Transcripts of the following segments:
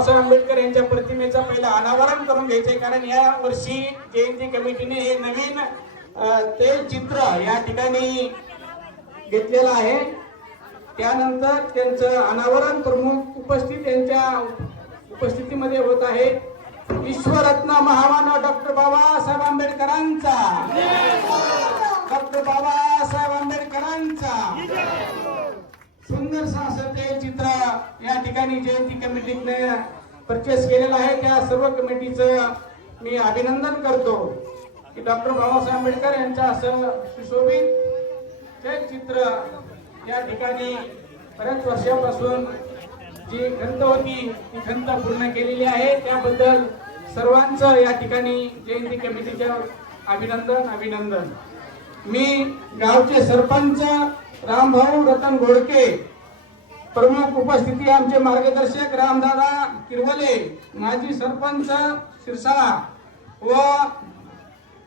बाबासाहेब आंबेडकर यांच्या प्रतिमेचं पहिलं अनावरण करून घ्यायचंय, कारण या वर्षी जयंती कमिटीने हे नवीन ते चित्र या ठिकाणी घेतलेलं आहे. त्यानंतर त्यांचं अनावरण प्रमुख उपस्थित यांच्या उपस्थितीमध्ये होत आहे. विश्वरत्न महामानव डॉक्टर बाबासाहेब आंबेडकरांचा, डॉक्टर बाबासाहेब आंबेडकरांचा सुंदर असं ते चित्र या ठिकाणी जयंती कमिटीने परचेस केलेलं आहे. त्या सर्व कमिटीचं मी अभिनंदन करतो की डॉक्टर बाबासाहेब आंबेडकर यांचं असं सुशोभित ते चित्र या ठिकाणी बऱ्याच वर्षापासून जी खंत होती ती खंत पूर्ण केलेली आहे. त्याबद्दल सर्वांचं या ठिकाणी जयंती कमिटीच्या अभिनंदन. मी गावचे सरपंच रामभाऊ रतन घोडके, प्रमुख उपस्थिती आमचे मार्गदर्शक रामदादा किरवले, माजी सरपंच सिरसाळा व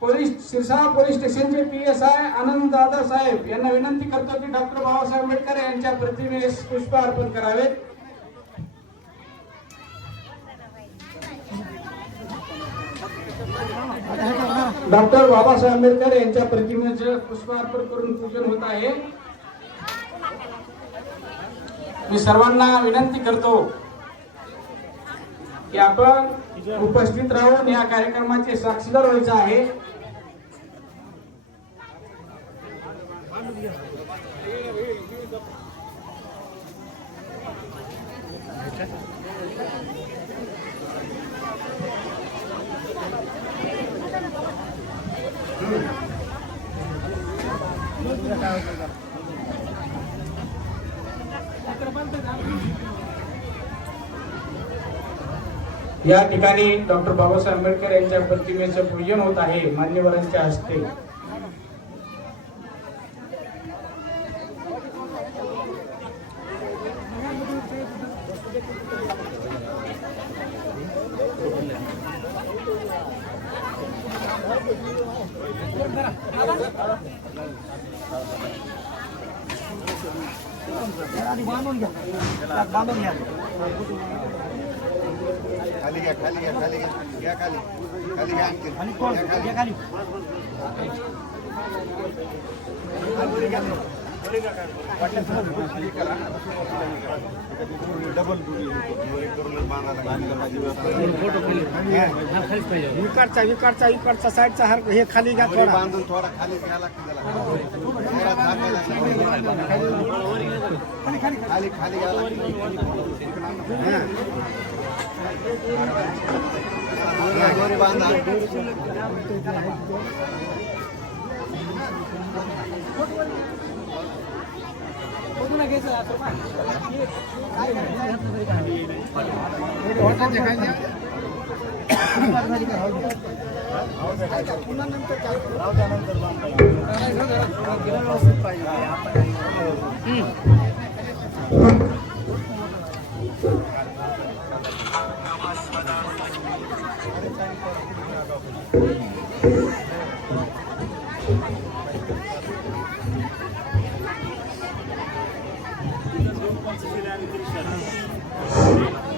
सिरसाळा पोलीस स्टेशनचे PSI आनंद दादा साहेब यांना विनंती करतो की डॉक्टर बाबासाहेब आंबेडकर यांच्या प्रतिमेस पुष्प अर्पण करावेत. डॉक्टर बाबासाहेब आंबेडकर यांच्या प्रतिमेचं पुष्पार्पण करून पूजन होत आहे. मी सर्वांना विनंती करतो की आपण उपस्थित राहून या कार्यक्रमाचे साक्षीदार व्हायचं आहे. या ठिकाणी डॉक्टर बाबासाहेब आंबेडकर यांच्या प्रतिमेचं पूजन होत आहे मान्यवरांच्या हस्ते. खाली घ्या डबल विकारचा साईडचा हार हे खाली घ्या, थोडा बांधून थोडा खाली घ्या लागतं खाली खाली घ्या दोरी बांधा.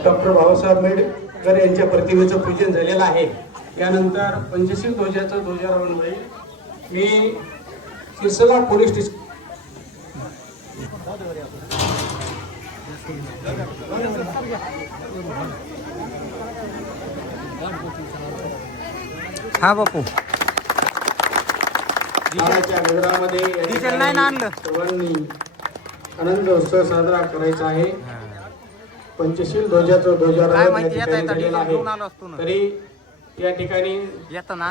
डॉक्टर बाबासाहेब आंबेडकर यांच्या प्रतिमेचं पूजन झालेलं आहे. यानंतर पंचशील ध्वजाचं ध्वजारोहण होईल. मी सिरसाळा पोलीस स्टेशन हा बापू गजरामध्ये सर्वांनी आनंद उत्सव साजरा करायचा आहे. पंचशील ध्वजाचं ध्वजारोहण तरी या ठिकाणी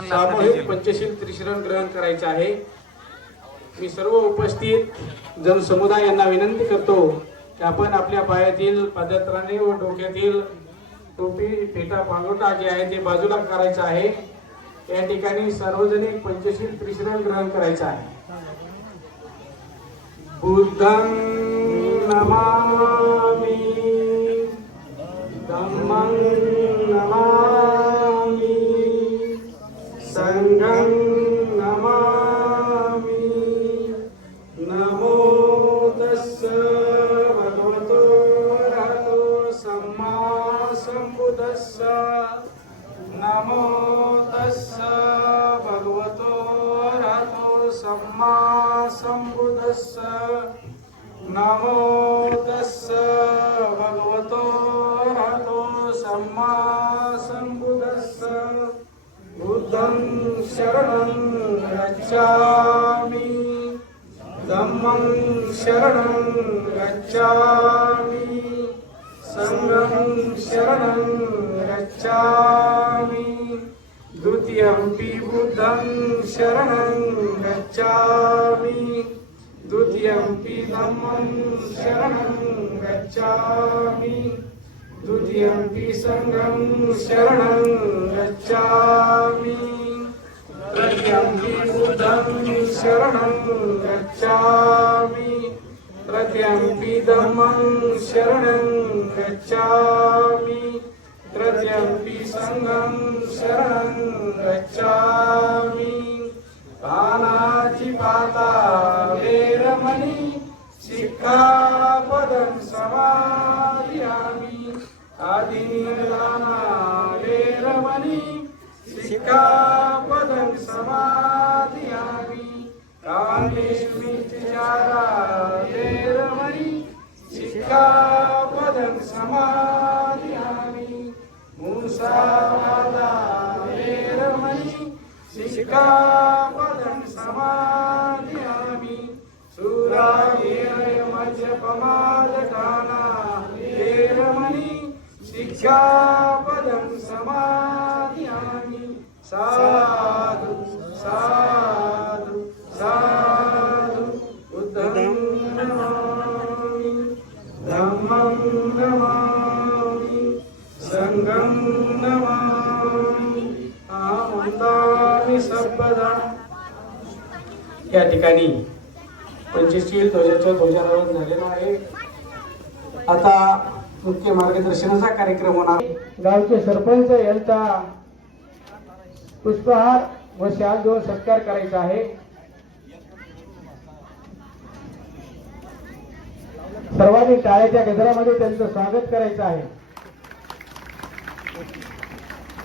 सामूहिक पंचशील त्रिशरण ग्रहण करायचं आहे. मी सर्व उपस्थित जनसमुदाय यांना विनंती करतो की आपण आपल्या पायातील पादत्राणे व डोक्यातील टोपी फेटा पांगोटा जे आहे ते बाजूला करायचं आहे. या ठिकाणी सार्वजनिक पंचशील त्रिशरण ग्रहण करायचं आहे. बुद्धं नमामि, धम्मं नमामि, संघं नमामि. नमो तस्स भगवतो अरहतो सम्मा संबुद्धस्स नमो तस्स भगवतो अरहतो सम्मा संबुद्धस्स नमो तस्स भगवतो अरहतो सम्मा संबुद्धस्स बुद्धं शरणं गच्छामि धम्मं शरणं गच्छामि संघं शरणं गच्छामि द्वितीयंपि बुद्धं शरणं गच्छामि द्वितीयंपि धम्मं शरणं गच्छामि द्वितीयंपि संघं शरणं गच्छामि तृतीयंपि बुद्धं शरणं गच्छामि तृतीयंपि धम्मं शरणं गच्छामि तृतीयंपि संघं शरणं गच्छामि पानातिपाता वेरमणि सिक्खापदं समादियामि आदिनिर्वाणा वेरमणि सिक्खापदं समादियामि कामेष्मिचारा वेरमणि सिक्खापदं समादियामि मुसावादा वेरमणि सिक्खापदं समादियामि सुरामेरमद्यपमादकाना वेरमणि सिक्खापदं समादियामि साधु साधु साधु बुद्धं नमामि धम्मं नमामि संघं नमामि आमोदामि सर्वदा। या ठिकाणी पंचशील ध्वजाचं ध्वजारोहण झालेलं आहे। आता मुख्य मार्गदर्शनाचा कार्यक्रम होणार। गावचे सरपंच यांचा पुष्पहार व शाल देऊन सत्कार करायचा आहे। सर्वांनी टाळ्याच्या गजरामध्ये त्यांचं स्वागत करायचं आहे।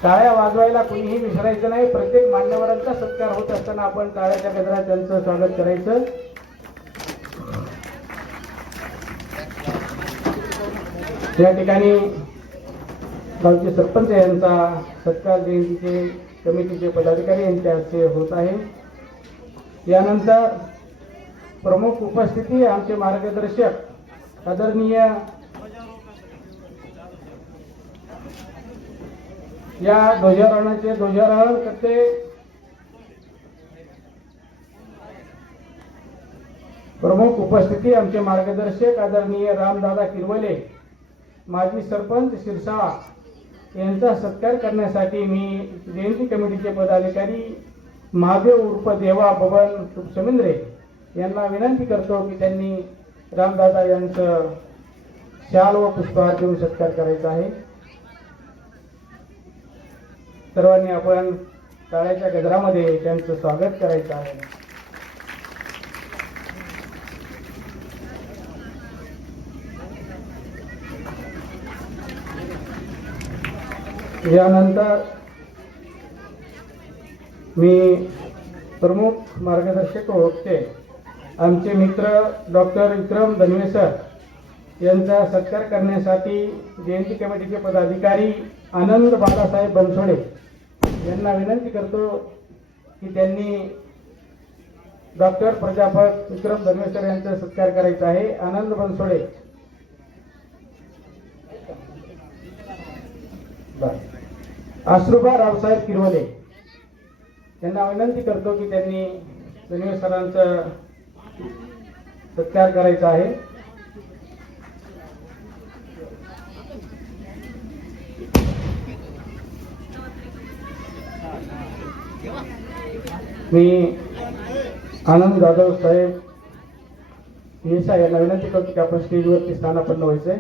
टाळ्या वाजवायला कुणीही विसरायचं नाही। प्रत्येक मान्यवरांचा सत्कार होत असताना आपण टाळ्याच्या गजरात त्यांचं स्वागत करायचं। या ठिकाणी गावचे सरपंच यांचा सत्कार जयंतीचे कमिटीचे पदाधिकारी यांच्या हस्ते होत आहे। यानंतर प्रमुख उपस्थिती आमचे मार्गदर्शक आदरणीय या ध्वजारोहणाचे ध्वजारोहण करते प्रमुख उपस्थिती आमचे मार्गदर्शक आदरणीय रामदादा किरवले माजी सरपंच शिरसाळा यांचा सत्कार करण्यासाठी मी जयंती कमिटीचे पदाधिकारी महादेव उर्फ देवा बबन सुखशमिंद्रे यांना विनंती करतो की त्यांनी रामदादा यांचं शाल व पुष्पहार देऊन सत्कार करायचा आहे। सर्वांनी आपण टाळ्याच्या गजरामध्ये त्यांचं स्वागत करायचं आहे। यानंतर मी प्रमुख मार्गदर्शक ओळखते आमचे मित्र डॉक्टर विक्रम धनवे सर यांचा सत्कार करण्यासाठी जयंती कमिटीचे पदाधिकारी आनंद बाळासाहेब बनसोडे यांना विनंती करतो की त्यांनी डॉक्टर प्राध्यापक विक्रम धनवे सर यांचा सत्कार करायचा आहे। आनंद बनसोडे आश्रुबा रावसाहेब किरवले यांना विनंती करतो की त्यांनी धनवे सरांचा सत्कार करायचा आहे। मी आनंद जाधव साहेब यांना विनंती करतो की आपण स्टेजवरती स्थानापन्न व्हायचंय।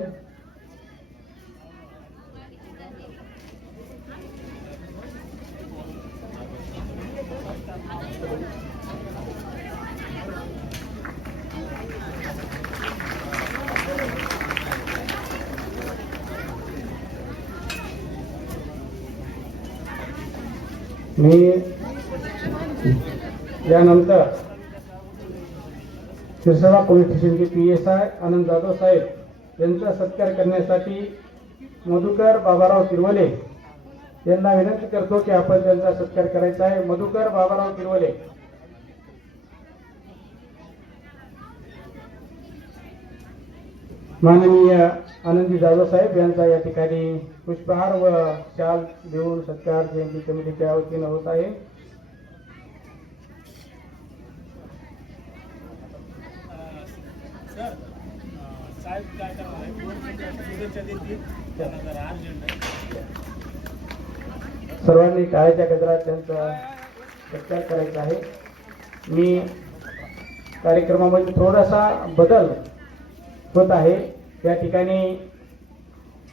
मी यानंतर सिरसाळा पोलीस स्टेशनचे PSI आनंद जाधव साहेब यांचा सत्कार करण्यासाठी मधुकर बाबाराव तिरवले यांना विनंती करतो की आपण त्यांचा सत्कार करायचा आहे. मधुकर बाबाराव तिरवले. माननीय आनंदी जाधव साहेब यांचा या ठिकाणी पुष्पहार व शाल देऊन सत्कार जयंती कमिटीच्या वतीनं होत आहे. सर्वांनी काळ्याच्या गजरात त्यांचा सत्कार करायचा आहे. मी कार्यक्रमामध्ये थोडासा बदल होत आहे. या ठिकाणी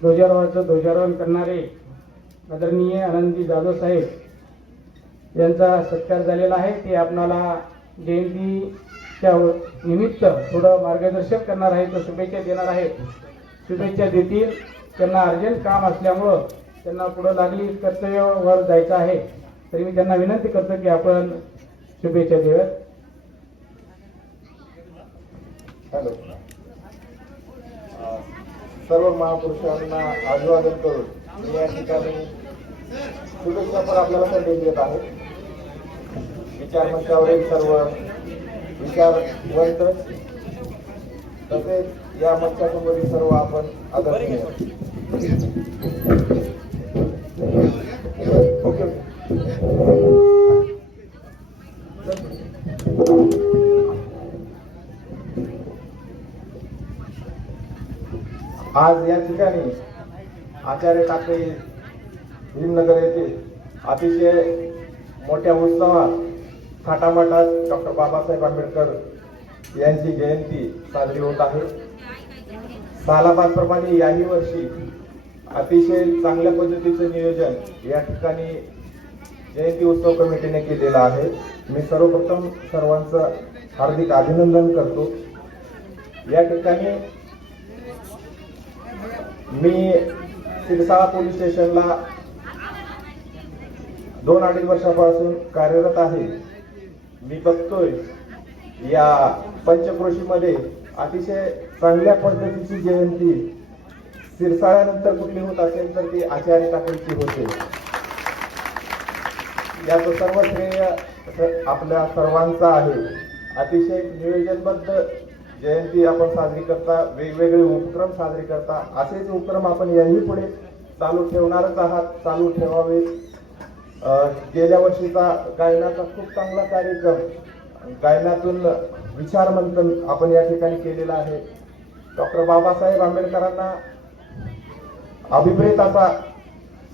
ध्वजारोहण करणारे आदरणीय आनंदी जाधव साहेब यांचा सत्कार झालेला आहे. ते आपणाला जयंतीच्या निमित्त थोडं मार्गदर्शन करणार आहेत, शुभेच्छा देणार आहेत. शुभेच्छा देतील. त्यांना अर्जंट काम असल्यामुळं त्यांना पुढे लागली कर्तव्यावर जायचं आहे. तरी मी त्यांना विनंती करतो की आपण शुभेच्छा द्याव्यात. हॅलो. सर्व महापुरुषांना अभिवादन करून मी या ठिकाणी शुभेच्छा पण आपल्याला संदेश देत आहे. विचार मंचावरील सर्व विचारवंत तसेच या मंचासमोरील सर्व आपण आदरणीय ओके. आज या ठिकाणी आचार्य टाकळी भीमनगर येथे अतिशय मोठ्या उत्सवात थाटामाटात डॉक्टर बाबासाहेब आंबेडकर यांची जयंती साजरी होत आहे. सालाबादप्रमाणे याही वर्षी अतिशय चांगल्या पद्धतीचं नियोजन या ठिकाणी जयंती उत्सव कमिटीने केलेलं आहे. मी सर्वप्रथम सर्वांचं हार्दिक अभिनंदन करतो. या ठिकाणी मी सिरसाळा पोलीस स्टेशनला 2-2.5 वर्षापासून कार्यरत आहे. मी बघतोय या पंचक्रोशीमध्ये अतिशय चांगल्या पद्धतीची जयंती सिरसाळ्यानंतर कुठली होत असेल तर ती आचार्य टाकळीची होते. याचं सर्व श्रेय आपल्या सर्वांचा आहे. अतिशय नियोजनबद्ध जयंती आपण साजरी करता, वेगवेगळे उपक्रम साजरे करता. असेच उपक्रम आपण याही पुढे चालू ठेवणारच आहात, चालू ठेवावे. गेल्या वर्षीचा गायनाचा खूप चांगला कार्यक्रम, गायनातून विचार मंथन आपण या ठिकाणी केलेला आहे. डॉक्टर बाबासाहेब आंबेडकरांना अभिप्रेत असा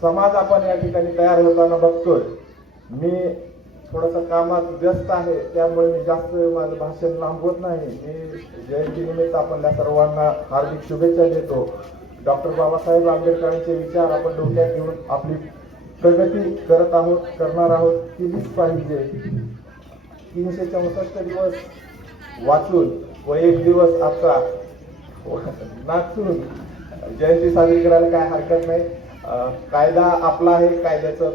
समाज आपण या ठिकाणी तयार होताना बघतोय. मी थोडंसं कामात व्यस्त आहे, त्यामुळे मी जास्त माझं भाषण लांबवत नाही. मी जयंतीनिमित्त आपल्या सर्वांना हार्दिक शुभेच्छा देतो. डॉक्टर बाबासाहेब आंबेडकरांचे विचार आपण डोक्यात घेऊन आपली प्रगती करत आहोत, करणार आहोत, केलीच पाहिजे. 364 दिवस वाचून व 1 दिवस आजचा नाचून जयंती साजरी करायला काय हरकत नाही. कायदा आपला आहे, कायद्याचं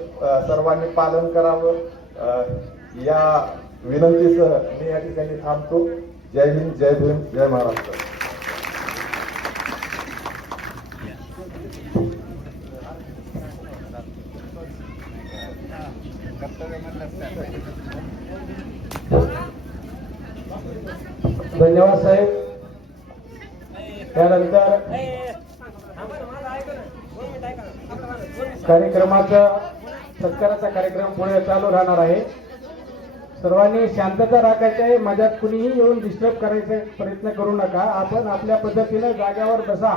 सर्वांनी पालन करावं या विनंतीसह मी या ठिकाणी थांबतो. जय हिंद, जय भीम, जय महाराष्ट्र. धन्यवाद साहेब. त्यानंतर सत्काराचा कार्यक्रम पुढे चालू राहणार आहे. सर्वांनी शांतता राखायची आहे. मध्यात कुणीही येऊन डिस्टर्ब करायचा प्रयत्न करू नका. आपण आपल्या पद्धतीने जाग्यावर बसा.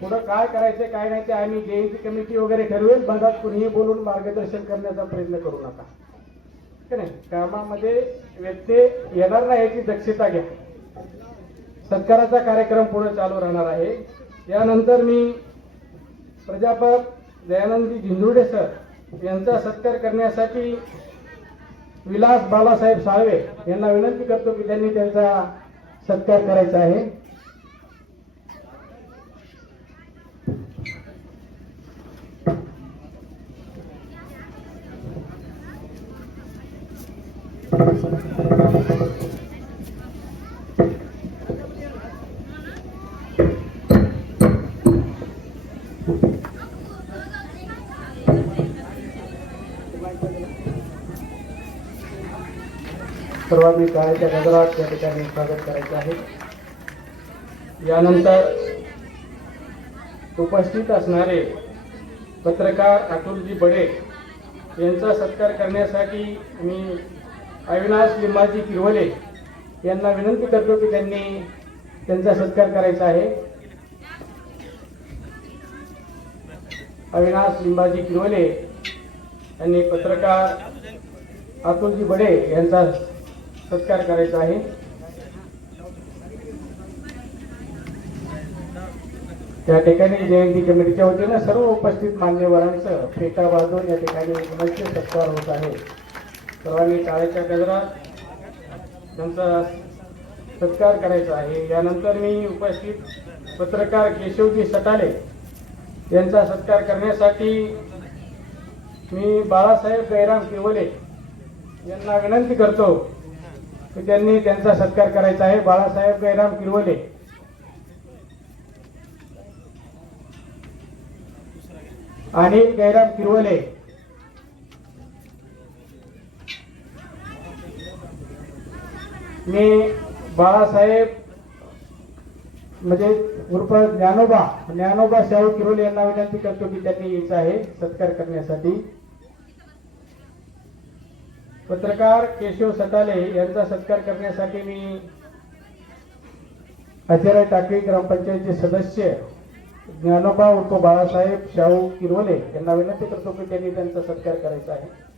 पुढे काय करायचे काय नाही ते आम्ही जयंती कमिटी वगैरे ठरवेल. मध्यात कुणीही बोलून मार्गदर्शन करण्याचा प्रयत्न करू नका. नाही, कामामध्ये व्यत्यय येणार नाही याची दक्षता घ्या. सत्काराचा कार्यक्रम पुढे चालू राहणार आहे. यानंतर मी प्राध्यापक दयानंदी झिंजुर्डे सर यांचा सत्कार करण्यासाठी विलास बाळासाहेब साळवे यांना विनंती करतो की त्यांनी त्यांचा सत्कार करायचा आहे. सर्वांनी टाळ्याच्या गजरात या ठिकाणी स्वागत करायचे आहे. यानंतर उपस्थित असणारे पत्रकार अतुलजी बडे यांचा सत्कार करण्यासाठी मी अविनाश लिंबाजी किरवले यांना विनंती करतो की त्यांनी त्यांचा सत्कार करायचा आहे. अविनाश लिंबाजी किरवले यांनी पत्रकार अतुलजी बडे यांचा सत्कार करायचा आहे. त्या ठिकाणी जयंती कमिटीच्या वतीनं सर्व उपस्थित मान्यवरांचं फेटा वाजवून या ठिकाणी गुणांचे सत्कार होत आहे. सर्वांनी टाळ्याच्या गजरात त्यांचा सत्कार करायचा आहे. यानंतर मी उपस्थित पत्रकार केशवजी सटाले यांचा सत्कार करण्यासाठी मी बाळासाहेब गैराम किवले यांना विनंती करतो की त्यांनी त्यांचा सत्कार करायचा आहे. बाळासाहेब गैराम किरवले. अनिल गैराम किरवले. मी बाळासाहेब म्हणजे उर्फ ज्ञानोबा शाहू किरोले यांना विनंती करतो की त्यांनी यायचं आहे सत्कार करण्यासाठी. पत्रकार केशव सटाले यांचा सत्कार करण्यासाठी मी आचार्य टाकळी ग्रामपंचायतचे सदस्य ज्ञानोबा उर्फ बाळासाहेब शाहू किरोले यांना विनंती करतो की त्यांनी त्यांचा सत्कार करायचा आहे.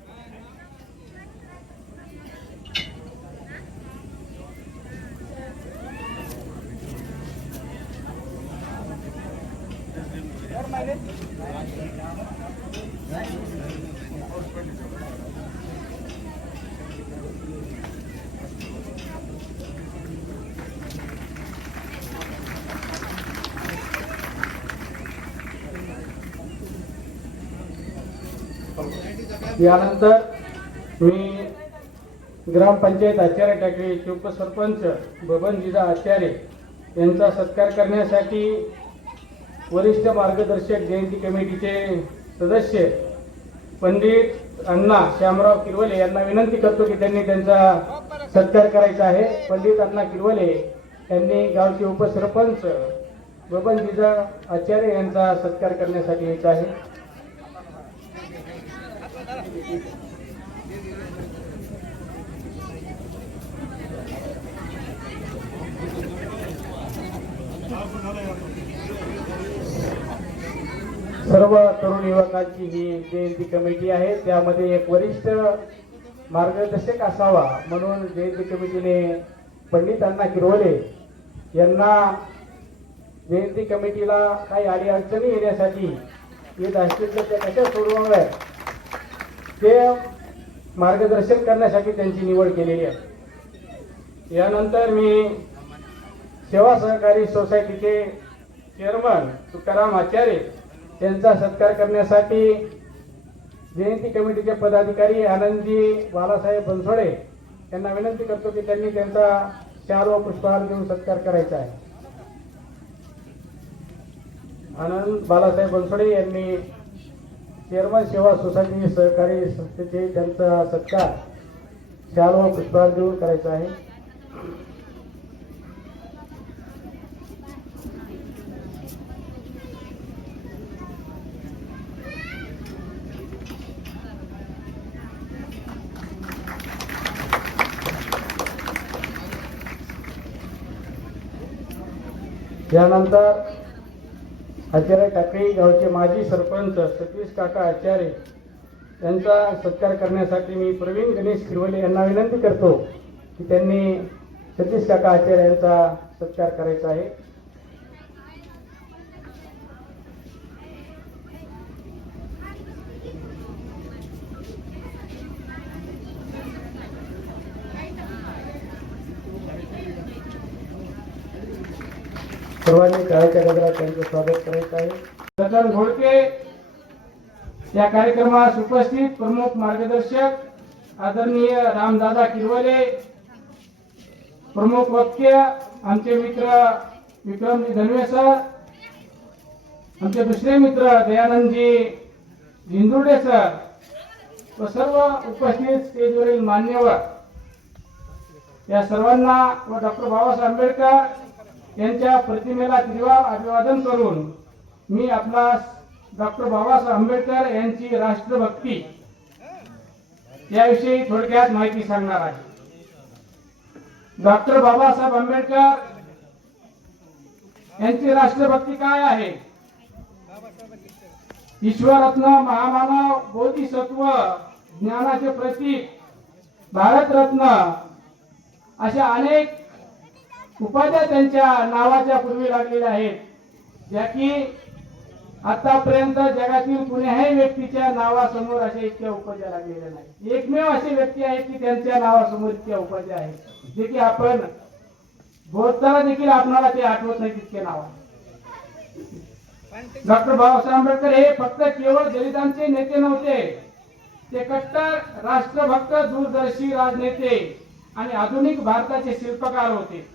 यानंतर मी ग्रामपंचायत आचार्य टाकळी उपसरपंच बबनजीजा आचार्य यांचा सत्कार करण्यासाठी वरिष्ठ मार्गदर्शक जयंती कमिटीचे सदस्य पंडित अण्णा श्यामराव किरवले यांना विनंती करतो की त्यांनी त्यांचा सत्कार करायचा आहे. पंडित अण्णा किरवले यांनी गावचे उपसरपंच बबनजीजा आचार्य यांचा सत्कार करण्यासाठी यायचा आहे. सर्व तरुण युवकांची ही जयंती कमिटी आहे. त्यामध्ये एक वरिष्ठ मार्गदर्शक असावा म्हणून जयंती कमिटीने पंडित अण्णा किरवले यांना जयंती कमिटीला काही अडीअडचणी येण्यासाठी येत असतील तर त्या कशा सोडवाव्या ते मार्गदर्शन करण्यासाठी त्यांची निवड केलेली आहे. यानंतर मी सेवा सहकारी सोसायटीचे चेअरमन तुकाराम आचार्य यांचा सत्कार करण्यासाठी जयंती कमिटीचे पदाधिकारी आनंदजी बालासाहेब बनसोडे यांना विनंती करतो की त्यांनी त्यांचा शाल व पुष्पहार देऊन सत्कार करायचा आहे. आनंद बालासाहेब बनसोडे यांनी चेअरमन सेवा सोसायटी सहकारी संस्थेचे त्यांचा सत्कार शाल व पुष्पहार देऊन करायचा आहे. यानंतर आचार्य टाकळी गावचे माजी सरपंच सतीश काका आचार्य यांचा सत्कार करण्यासाठी मी प्रवीण गणेश किरवले यांना विनंती करतो की त्यांनी सतीश काका आचार्य यांचा सत्कार करायचा आहे. सर्वांनी टाळ्याच्या गजरात त्यांचं स्वागत करायचं आहे. सदन घोडके या कार्यक्रमास उपस्थित प्रमुख मार्गदर्शक आदरणीय रामदादा किरवले, प्रमुख वक्ते आमचे मित्र विक्रमजी धनवे सर, आमचे दुसरे मित्र दयानंदजी झिंदुर्डे सर व सर्व उपस्थित स्टेजवरील मान्यवर, या सर्वांना व डॉक्टर बाबासाहेब आंबेडकर यांच्या प्रतिमेला तीव्र अभिवादन करून मी आपला डॉक्टर बाबासाहेब आंबेडकर यांची राष्ट्रभक्ती याविषयी थोडक्यात माहिती सांगणार आहे. डॉक्टर बाबासाहेब आंबेडकर यांची राष्ट्रभक्ती काय आहे? ईश्वररत्न, महामानव, बोधिसत्व, ज्ञानाचे प्रतीक, भारतरत्न अशा अनेक उपाध्या त्यांच्या नावाच्या पूर्वी लागलेल्या आहेत, ज्या की आतापर्यंत जगातील कुण्याही व्यक्तीच्या नावासमोर अशा इतक्या उपाध्या लागलेल्या नाही. एकमेव असे व्यक्ती आहेत की त्यांच्या नावासमोर इतक्या उपाध्या आहेत, जे की आपण बोलताना देखील आपणाला ते आठवत नाही तितके नाव. डॉक्टर बाबासाहेब आंबेडकर हे फक्त केवळ दलितांचे नेते नव्हते, ते कट्टर राष्ट्रभक्त, दूरदर्शी राजनेते आणि आधुनिक भारताचे शिल्पकार होते.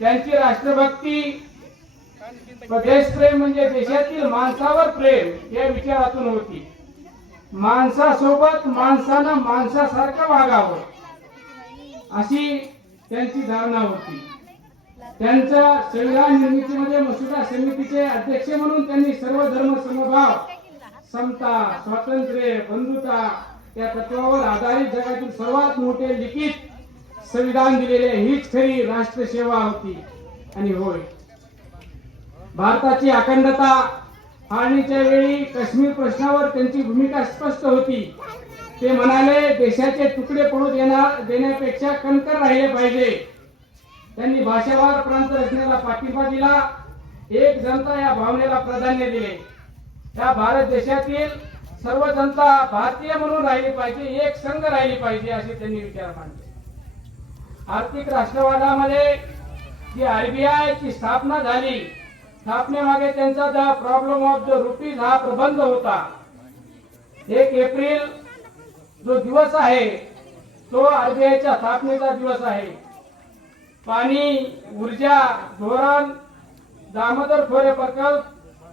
त्यांची राष्ट्रभक्ती व देशप्रेम म्हणजे देशातील माणसावर प्रेम या विचारातून होती. माणसासोबत माणसानं माणसासारखं वागावं अशी त्यांची धारणा होती. त्यांच्या संविधान निर्मितीमध्ये मसुदा समितीचे अध्यक्ष म्हणून त्यांनी सर्व धर्म समभाव, समता, स्वातंत्र्य, बंधुता या तत्वावर आधारित जगातील सर्वात मोठे लिखित संविधान दिलेले हीच खरी राष्ट्रसेवा होती आणि होय. भारताची अखंडता फाळणीच्या वेळी काश्मीर प्रश्नावर त्यांची भूमिका स्पष्ट होती. ते म्हणाले, देशाचे तुकडे पडू देण्यापेक्षा कणकर राहिले पाहिजे. त्यांनी भाषावार प्रांत रचनेला पाठिंबा दिला. एक जनता या भावनेला प्राधान्य दिले. या भारत देशातील सर्व जनता भारतीय म्हणून राहिली पाहिजे, एक संघ राहिली पाहिजे असे त्यांनी विचार मांडले. आर्थिक राष्ट्रवादामध्ये जी RBI ची स्थापना झाली, स्थापनेमागे त्यांचा the problem of the rupees हा प्रबंध होता. 1 एप्रिल जो दिवस आहे तो RBI च्या स्थापनेचा दिवस आहे. पाणी, ऊर्जा धोरण, दामोदर खोरे प्रकल्प,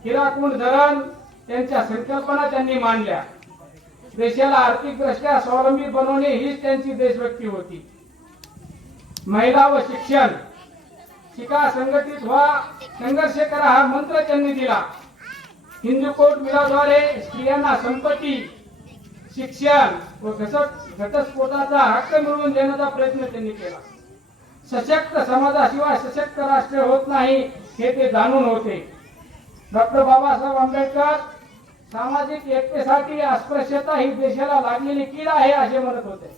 हिराकुंड धरण त्यांच्या संकल्पना त्यांनी मांडल्या. देशाला आर्थिक दृष्ट्या स्वावलंबी बनवणे हीच त्यांची देशभक्ती होती. महिला व शिक्षण, शिका, संघटित व्हा, संघर्ष करा हा मंत्र त्यांनी दिला. हिंदू कोर्ट बिलाद्वारे स्त्रियांना संपत्ती, शिक्षण व घटस्फोटाचा हक्क मिळवून देण्याचा प्रयत्न त्यांनी केला. सशक्त समाजाशिवाय सशक्त राष्ट्र होत नाही हे ते जाणून होते. डॉक्टर बाबासाहेब आंबेडकर सामाजिक एकतेसाठी अस्पृश्यता ही देशाला लागलेली कीड आहे असे म्हणत होते.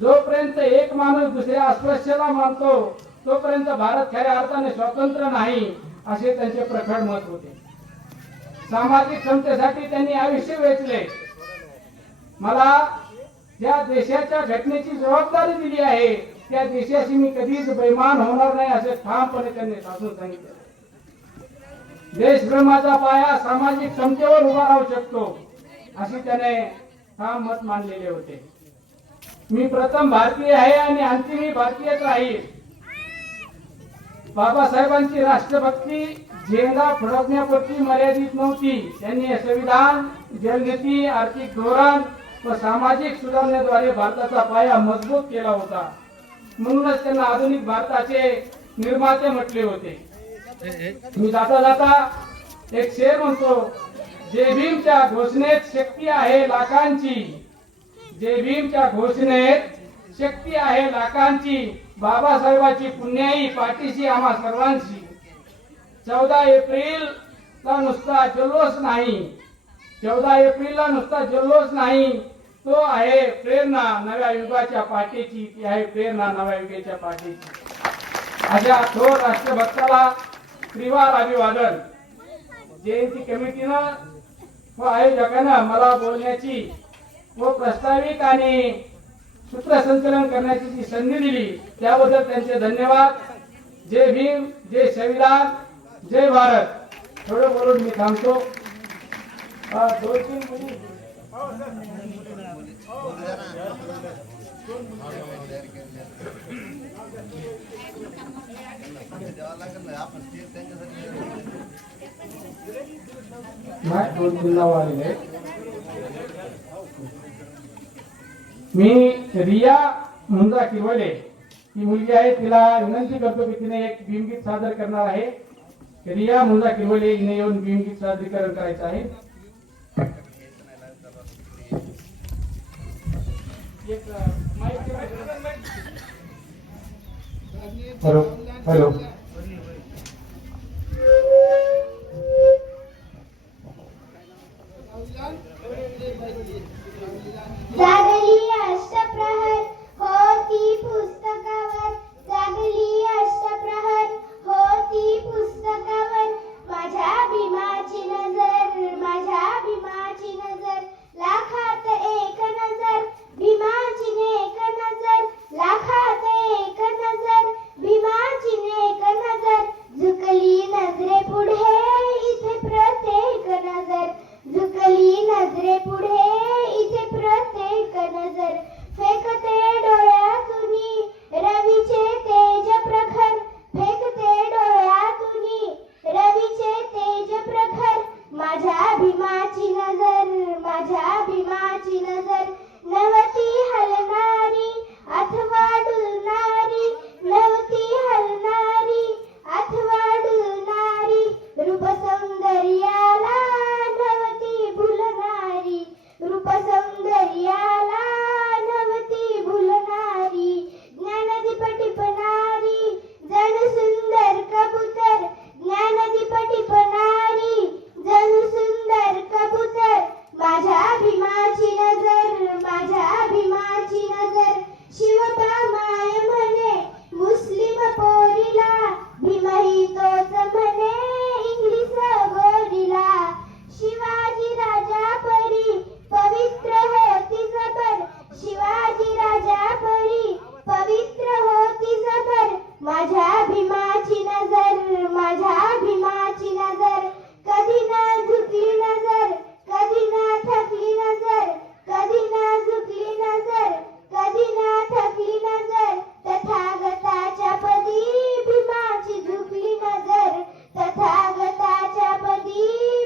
जोपर्यंत एक माणूस दुसऱ्या अस्पृश्याला मानतो तोपर्यंत भारत खऱ्या अर्थाने स्वतंत्र नाही असे त्यांचे प्रखर मत होते. सामाजिक समतेसाठी त्यांनी आयुष्य वेचले. मला ज्या देशाच्या घटनेची जबाबदारी दिली आहे त्या देशाशी मी कधीच बेईमान होणार नाही असे ठामपणे त्यांनी साधून सांगितले. देशप्रेमाचा पाया सामाजिक समतेवर उभा राहू शकतो असे त्याने ठाम मत मानलेले होते. मी प्रथम भारतीय आहे आणि अंतिम भारतीयच राहील. बाबासाहेबांची राष्ट्रभक्ती झेंडा फडकण्यापुरती मर्यादित नव्हती. त्यांनी संविधान, जलनीती, आर्थिक धोरण व सामाजिक सुधारणेद्वारे भारताचा पाया मजबूत केला होता. म्हणूनच त्यांना आधुनिक भारताचे निर्माते म्हटले होते. मी जाता जाता एक शेर म्हणतो, जय भीमच्या घोषणेत शक्ती आहे लाखांची, जय भीमच्या घोषणेत शक्ती आहे लाखांची, बाबासाहेबांची पुण्याई पाठीशी आम्हा सर्वांची. 14 एप्रिलला नुसता जल्लोष नाही, 14 एप्रिलला नुसता जल्लोष नाही, तो आहे प्रेरणा नव्या युगाच्या पाठीची, ती आहे प्रेरणा नव्या युगाच्या पाठीची. अशा थोर राष्ट्रभक्ताला त्रिवार अभिवादन. जयंती कमिटीनं व आयोजकांना मला बोलण्याची व प्रास्ताविक आणि सूत्रसंचलन करण्याची जी संधी दिली त्याबद्दल त्यांचे धन्यवाद. जय भीम, जय संविधान, जय भारत. थोडं बोलून मी थांबतो. 2-3 मिनिट दोन तीन नाव आलेले आहेत. मी रिया मुंजा किरवले ही मुलगी आहे, तिला विनंती करतो की तिने एक भीमगीत सादर करणार आहे. रिया मुंजा किरवले हिने येऊन भीमगीत सादरीकरण करायचं आहे. हॅलो हॅलो जागली अष्टप्रहर होती पुस्तकावर, जागली अष्टप्रहर होती पुस्तकावर. माझ्या भीमाची नजर, माझ्या भीमाची नजर, लाखात एक नजर, भीमाची एक नजर, लाखात एक नजर, भीमाची एक नजर. झुकली नजरे पुढे इथे प्रत्येक नजर, झुकली नजरे पुढे इथे प्रत्येक नजर. फेकते डोळ्यातूनी रवीचे तेज प्रखर, फेकते डोळ्यातूनी रवीचे तेज प्रखर. माझ्या भीमाची नजर, माझ्या भीमाची नजर. नवती हलणारी अथवा डुलणारी, नवती हलणारी अथवा डुलणारी. रूप सौंदर्याला नवती भुलणारी, रूप सौंदर्याला नवती भुलणारी. ज्ञानदीप टिपणारी जणू सुंदर कबूतर, ज्ञानदीप टिपणारी जणू सुंदर कबूतर. माझ्या भीमाची नजर, माझ्या भीमाची नजर. शिवबामाय म्हणे मुस्लिम पोरीला, भीमही तोच म्हणे इंग्लिश गोरीला. शिवाजी राजा परी पवित्र होती जबर, शिवाजी राजा परी पवित्र होती जबर. माझ्या भीमाची नजर, माझ्या भीमाची नजर. कधी ना झुकली नजर, कधी ना थकली नजर, कधी ना झुकली नजर, कधी ना थकली नजर. तथागताच्या पदी भीमाची झुकली नजर, तथागताच्या पदी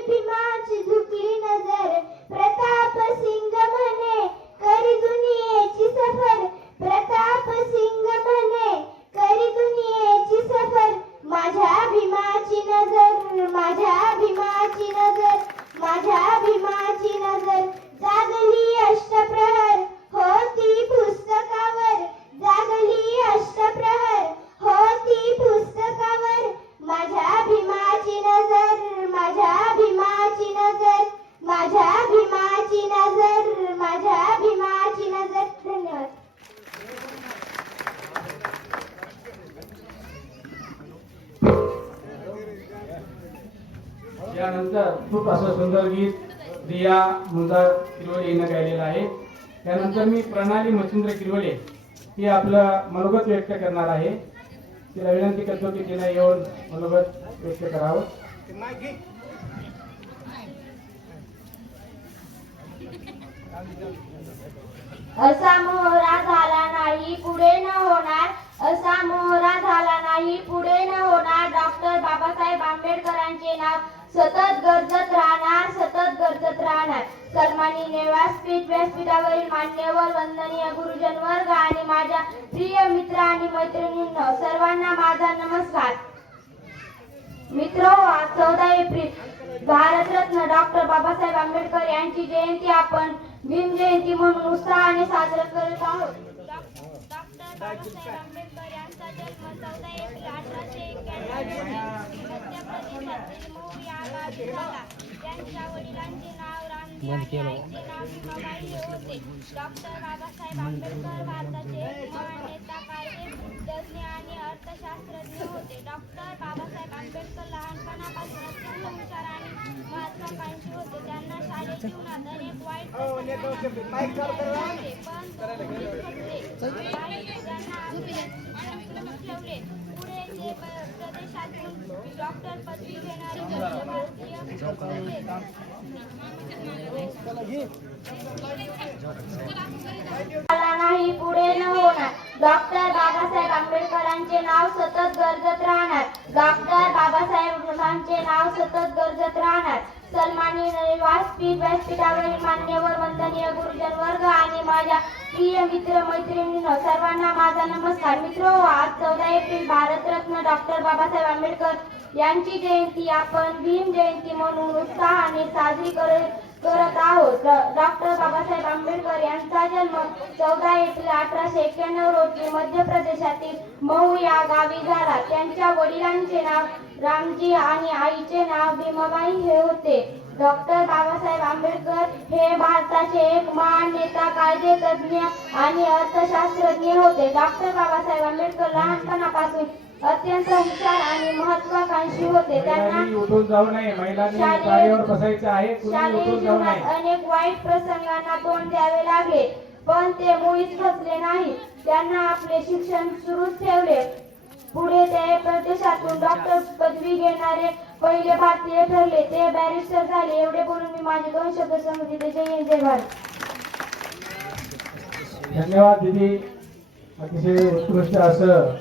भीमाची झुकली नजर. प्रताप सिंग म्हणे करी दुनियेची सफर, प्रताप सिंग म्हणे करी दुनियेची सफर. माझ्या भीमाची नजर, माझ्या भीमाची नजर, माझ्या भीमाची नजर. जागली अष्टप्रहर होती पुस्तकावर, जागली अष्टप्रहर होती पुस्तकावर. माझ्या भीमाची नजर, माझ्या भीमाची नजर, माझ्या भीमाची नजर, माझ्या भीमाची नजर. धन्यवाद. यानंतर खूप असं सुंदर गीत रिया मुंजा किरवले हिनं गायलेलं आहे. त्यानंतर मी प्रणाली मच्छिंद्र किरवले ही आपलं मनोगत व्यक्त करणार आहे. तिला विनंती करतो की तिने येऊन मनोगत व्यक्त करावं. असा मोहरा झाला नाही पुढे न होणार, असा मोहरा झाला नाही पुढे न होणार. डॉक्टर बाबासाहेब आंबेडकरांचे नाव सतत गरजत राहणार, सतत गरजत राहणार. सन्माननीय व्यासपीठावरील मान्यवर वंदनीय गुरुजन वर्ग आणि माझ्या प्रिय मित्र आणि मैत्रिणींनो, सर्वांना माझा नमस्कार. मित्रो, आज 14 एप्रिल भारतरत्न डॉक्टर बाबासाहेब आंबेडकर यांची जयंती आपण भीम जयंती म्हणून उत्साहाने साजरा करत आहोत. डॉक्टर बाबासाहेब आंबेडकर यांचा जन्म 14 एप्रिल 1891 मध्य प्रदेशातील मऊ या गावी झाला. त्यांच्या वडिलांचे नाव रामजी आणि आईचे नाव भीमाबाई हे होते. डॉक्टर बाबासाहेब आंबेडकर भारताचे एक महान नेता, कार्यतज्ञ आणि अर्थशास्त्रज्ञ होते. डॉक्टर बाबासाहेब आंबेडकर लहानपणापासून अत्यंत हुशार आणि महत्वाकांक्षी होते. त्यांना शालेय जीवनात अनेक वाईट प्रसंगांना होते, पण त्यांना ठेवले. पुढे ते प्रदेशातून डॉक्टर पदवी घेणारे भारतीय झाला नाही पुढे न होणार. डॉक्टर बाबासाहेब आंबेडकरांचे नाव सतत गरजत राहणार. डॉक्टर बाबासाहेबांचे नाव सतत गरजत राहणार. सन्माननीय व्यासपीठावरील मान्यवर वंदनीय गुरुजन वर्ग आणि माझ्या प्रिय मित्र मैत्रिणींनो, सर्वांना माझा नमस्कार. मित्रो, आज 14 एप्रिल भारतरत्न डॉक्टर बाबासाहेब आंबेडकर यांची जयंती आपण भीम जयंती म्हणून उत्साहाने साजरी करत आहोत. डॉक्टर बाबासाहेब आंबेडकर यांचा जन्म 14 एप्रिल 1891 रोजी मध्य प्रदेशातील महू या गावी झाला. त्यांच्या वडिलांचे नाव रामजी आणि आईचे नाव भीमाबाई हे होते. डॉक्टर बाबासाहेब आंबेडकर हे भारताचे एक महान नेता, कायदेतज्ञ आणि अर्थशास्त्रज्ञ होते. डॉक्टर बाबासाहेब आंबेडकर लहानपणापासून अत्यंत हुशार आणि महत्वाकांक्षी होते. त्यांना उठून जाऊ नये, महिलांनी जागेवर बसायचं आहे, शालेय उठून जाऊ जीवनात नये. अनेक वाईट प्रसंगांना तोंड द्यावे लागले, पण ते मुळीच खचले नाही. त्यांना आपले शिक्षण सुरूच ठेवले. पुढे ते परदेशातून डॉक्टर पदवी घेणारे पहिले भारतीय ठरले. ते बॅरिस्टर झाले. एवढे बोलून मी माझे 2 शब्द संमतीचे. जय हिंद, जय भारत. धन्यवाद दीदी. अतिशय उत्कृष्ट असं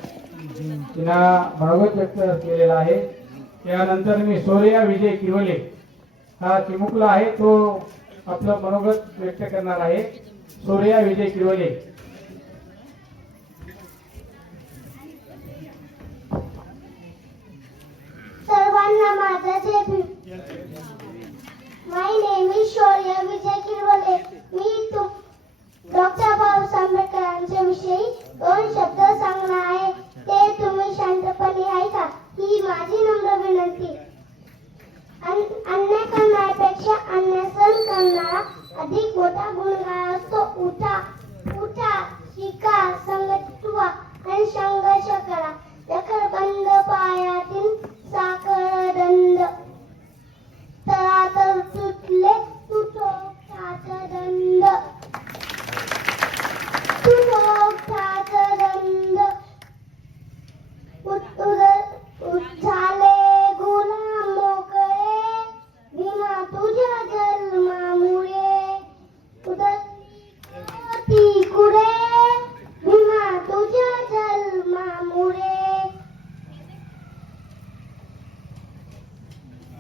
तिला मनोगत व्यक्त केलेलं आहे. त्यानंतर मी सोरिया विजय किरोले हा चिमुकला आहे, तो आपलं मनोगत व्यक्त करणार आहे. सोरिया विजय किरोले. सर्वांना माझा जय भीम. माय नेम इज शौर्य विजय किरवले. मी डॉक्टर बाबासाहेब आंबेडकरांच्या विषयी 2 शब्द सांगणार आहे. ते तुम्ही शांतपणे ऐका, ही माझी नम्र विनंती. अन्याय करण्यापेक्षा अन्याय सहन करणारा अधिक मोठा गुणगार असतो. उठा उठा, शिका, संघटित व्हा आणि संघर्ष करा. बंद पायातील साखर दंड तळातळ तुटले तुटो दंड झाले गुलाम मोकळे भीमा तुझ्या जन्मामुळे उदरती कुडे भीमा तुझ्या जन्मामुळे.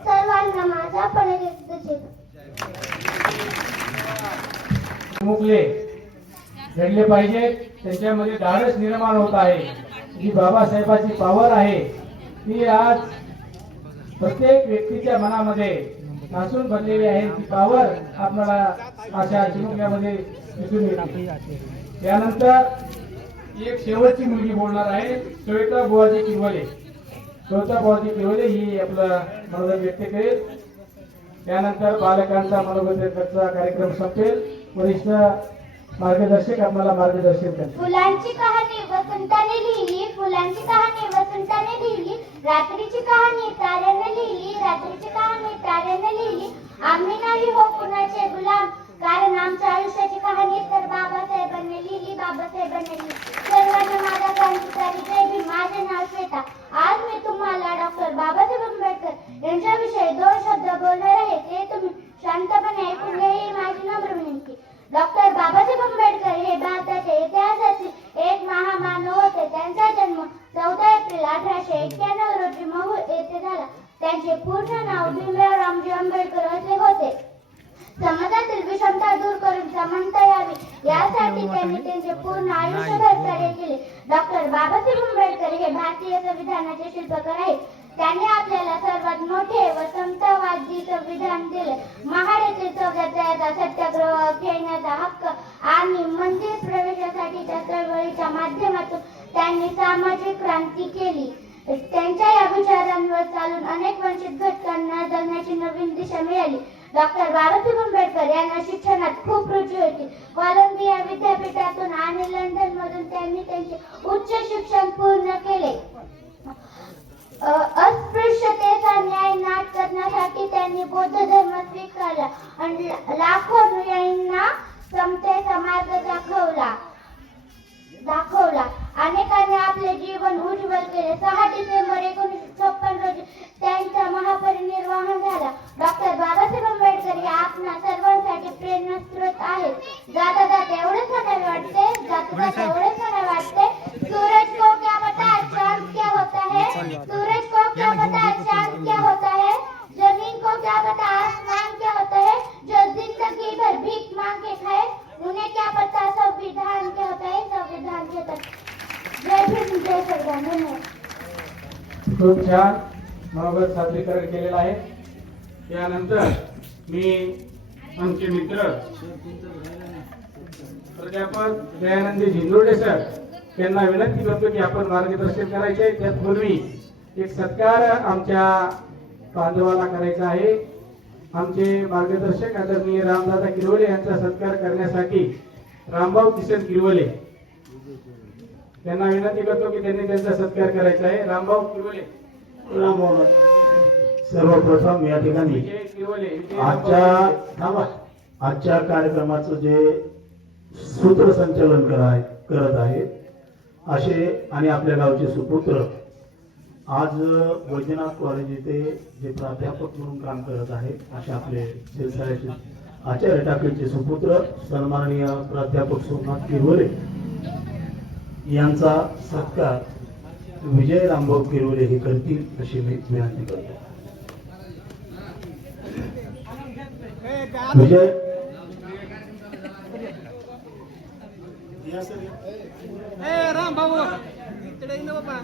सर्वांना माझा परत चिमुकले घडले पाहिजे, त्यांच्यामध्ये धाडस निर्माण होत आहे. जी बाबासाहेबाची पॉवर आहे ती आज प्रत्येक व्यक्तीच्या मनामध्ये नासून भरलेली आहे. ती पॉवर आपल्याला अशा चिमुकल्यामध्ये दिसून येते. त्यानंतर एक शेवटची मुलगी बोलणार आहे, श्वेता बुवाजी किरवले. श्वेता बुवाजी किरवले ही आपलं मनोगत व्यक्त करेल. त्यानंतर बालकांचा मनोगत व्यक्तचा कार्यक्रम संपेल. वरिष्ठ मार्गदर्शक आपल्याला मार्गदर्शन करतील. फुलांची कहाणी वसंताने लिहिली, फुलांची कहाणी वसंताने लिहिली, रात्रीची कहाणी ताऱ्याने लिहिली, रात्रीची कहाणी ताऱ्याने लिहिली. आम्ही नाही हो कुणाचे गुलाम, कारण आमच्या आयुष्याची कहाणी तर बाबासाहेबांनी लिहिली, बाबासाहेबांनी लिहिली. सर्वांना माझा क्रांतिकारी जय भीम. माझे नाव श्वेता. आज मी तुम्हाला डॉक्टर बाबासाहेब आंबेडकर यांच्याविषयी 2 शब्द बोलणार आहे. ते तुम्ही शांतपणे ऐकून घ्या, ही माझी नम्र विनंती. डॉक्टर बाबासाहेब आंबेडकर हे भारताच्या इतिहासातील एक महामानव होते. त्यांचा जन्म 14 एप्रिल 1891 रोजी महू येथे झाला. त्यांचे पूर्ण नाव भीमराव रामजी आंबेडकर असे होते. समाजातील विषमता दूर करून समानता यावी यासाठी त्यांनी त्यांचे पूर्ण आयुष्यभर कार्य केले. डॉक्टर बाबासाहेब आंबेडकर हे भारतीय संविधानाचे शिल्पकार आहेत. त्यांनी आपल्याला सर्वात मोठे व समतावादी संविधान दिले. महाड येथे सत्याग्रहाचा सत्याग्रह खेळण्याचा हक्क आणि मंदिर प्रवेशासाठीच्या चळवळीच्या माध्यमातून त्यांनी सामाजिक क्रांती केली. त्यांच्या या विचारांवर चालून अनेक वंचित घटकांना जगण्याची नवीन दिशा मिळाली. डॉक्टर बाबासाहेब आंबेडकर यांना शिक्षणात खूप रुची होती. कोलंबिया विद्यापीठातून आणि लंडन मधून त्यांनी त्यांचे उच्च शिक्षण पूर्ण केले. अस्पृश्यतेचा न्याय नाट करण्यासाठी त्यांनी बौद्ध धर्म स्वीकारला आणि लाखो अनुयायींना समतेचा मार्ग दाखवला. अनेकांनी आपले जीवन उज्ज्वल केले. 6 डिसेंबर 1926 1954 रोजी त्यांचा महापरिनिर्वाण झाला. डॉक्टर बाबासाहेब आंबेडकर हे आपणा सर्वांसाठी प्रेरणास्रोत आहेत. जाता जाता एवढंच म्हणावे वाटते, जाता जाता एवढंच म्हणावे वाटते, सूरज को क्या पता चांद क्या होता है, सूरज को क्या पता चांद क्या होता है, जमीन को क्या पता आसमान क्या होता है, जो जिंदगी भर भीख मांग के खाए उन्हें क्या पता संविधान क्या होता है, संविधान के तहत. जय भीम जय संविधान. धन्यवाद. खूप छान मनोगत सादरीकरण केलेलं आहे. यानंतर मी आमचे मित्र प्राध्यापक दयानंद झिंदोडे सर यांना विनंती करतो की आपण मार्गदर्शन करायचे. त्यापूर्वी एक सत्कार आमच्या बांधवाला करायचा आहे. आमचे मार्गदर्शक आदरणीय रामदादा किरवले यांचा सत्कार करण्यासाठी रामभाऊ किसन किरवले त्यांना विनंती करतो की त्यांनी त्यांचा सत्कार करायचा आहे. रामभाऊ किरवले. सर्वप्रथम या ठिकाणी विजय किरवले. आजच्या कार्यक्रमाचं जे सूत्रसंचालन करत आहे असे आणि आपल्या गावचे सुपुत्र आज वैद्यनाथ कॉलेज येथे जे प्राध्यापक म्हणून काम करत आहेत असे आपले शिरसाळ्याचे आचार्य टाकळीचे सुपुत्र सन्माननीय प्राध्यापक सोमनाथ किरवले यांचा सत्कार विजय रामभाऊ किरवले हे करतील अशी मी विनंती करतो. विजय राम भाऊ इकडे ये ना बाबा.